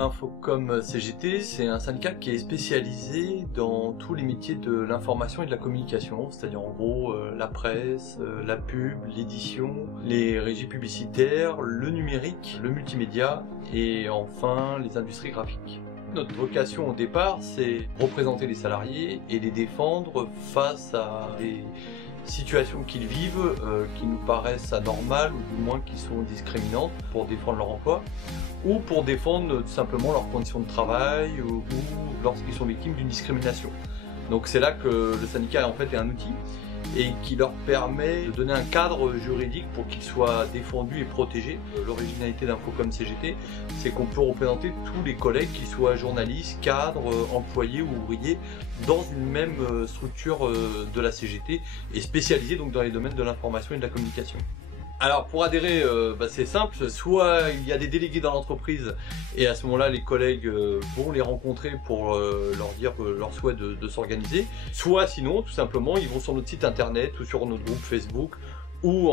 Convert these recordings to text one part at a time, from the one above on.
Infocom CGT, c'est un syndicat qui est spécialisé dans tous les métiers de l'information et de la communication, c'est-à-dire en gros la presse, la pub, l'édition, les régies publicitaires, le numérique, le multimédia et enfin les industries graphiques. Notre vocation au départ, c'est représenter les salariés et les défendre face à des situations qu'ils vivent qui nous paraissent anormales ou du moins qui sont discriminantes pour défendre leur emploi ou pour défendre tout simplement leurs conditions de travail ou lorsqu'ils sont victimes d'une discrimination. Donc c'est là que le syndicat en fait est un outil et qui leur permet de donner un cadre juridique pour qu'ils soient défendus et protégés. L'originalité d'Infocom CGT, c'est qu'on peut représenter tous les collègues, qu'ils soient journalistes, cadres, employés ou ouvriers, dans une même structure de la CGT et spécialisée donc dans les domaines de l'information et de la communication. Alors pour adhérer, c'est simple, soit il y a des délégués dans l'entreprise et à ce moment-là les collègues vont les rencontrer pour leur dire leur souhait de s'organiser, soit sinon tout simplement ils vont sur notre site internet ou sur notre groupe Facebook ou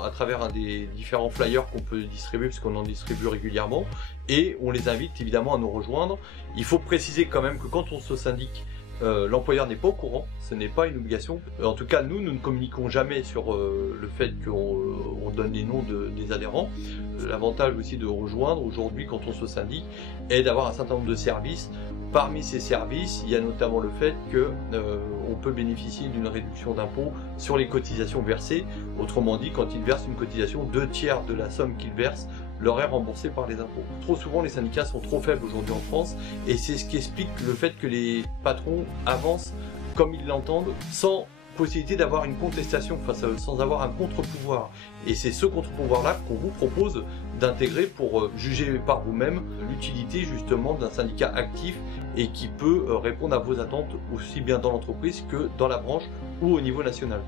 à travers un des différents flyers qu'on peut distribuer parce qu'on en distribue régulièrement et on les invite évidemment à nous rejoindre. Il faut préciser quand même que quand on se syndique, l'employeur n'est pas au courant, ce n'est pas une obligation. En tout cas, nous ne communiquons jamais sur le fait qu'on donne les noms des adhérents. L'avantage aussi de rejoindre aujourd'hui quand on se syndique est d'avoir un certain nombre de services. Parmi ces services, il y a notamment le fait qu'on peut bénéficier d'une réduction d'impôt sur les cotisations versées. Autrement dit, quand ils versent une cotisation, 2/3 de la somme qu'ils versent leur est remboursé par les impôts. Trop souvent, les syndicats sont trop faibles aujourd'hui en France et c'est ce qui explique le fait que les patrons avancent comme ils l'entendent sans possibilité d'avoir une contestation face à eux, sans avoir un contre-pouvoir. Et c'est ce contre-pouvoir-là qu'on vous propose d'intégrer pour juger par vous-même l'utilité justement d'un syndicat actif et qui peut répondre à vos attentes aussi bien dans l'entreprise que dans la branche ou au niveau national.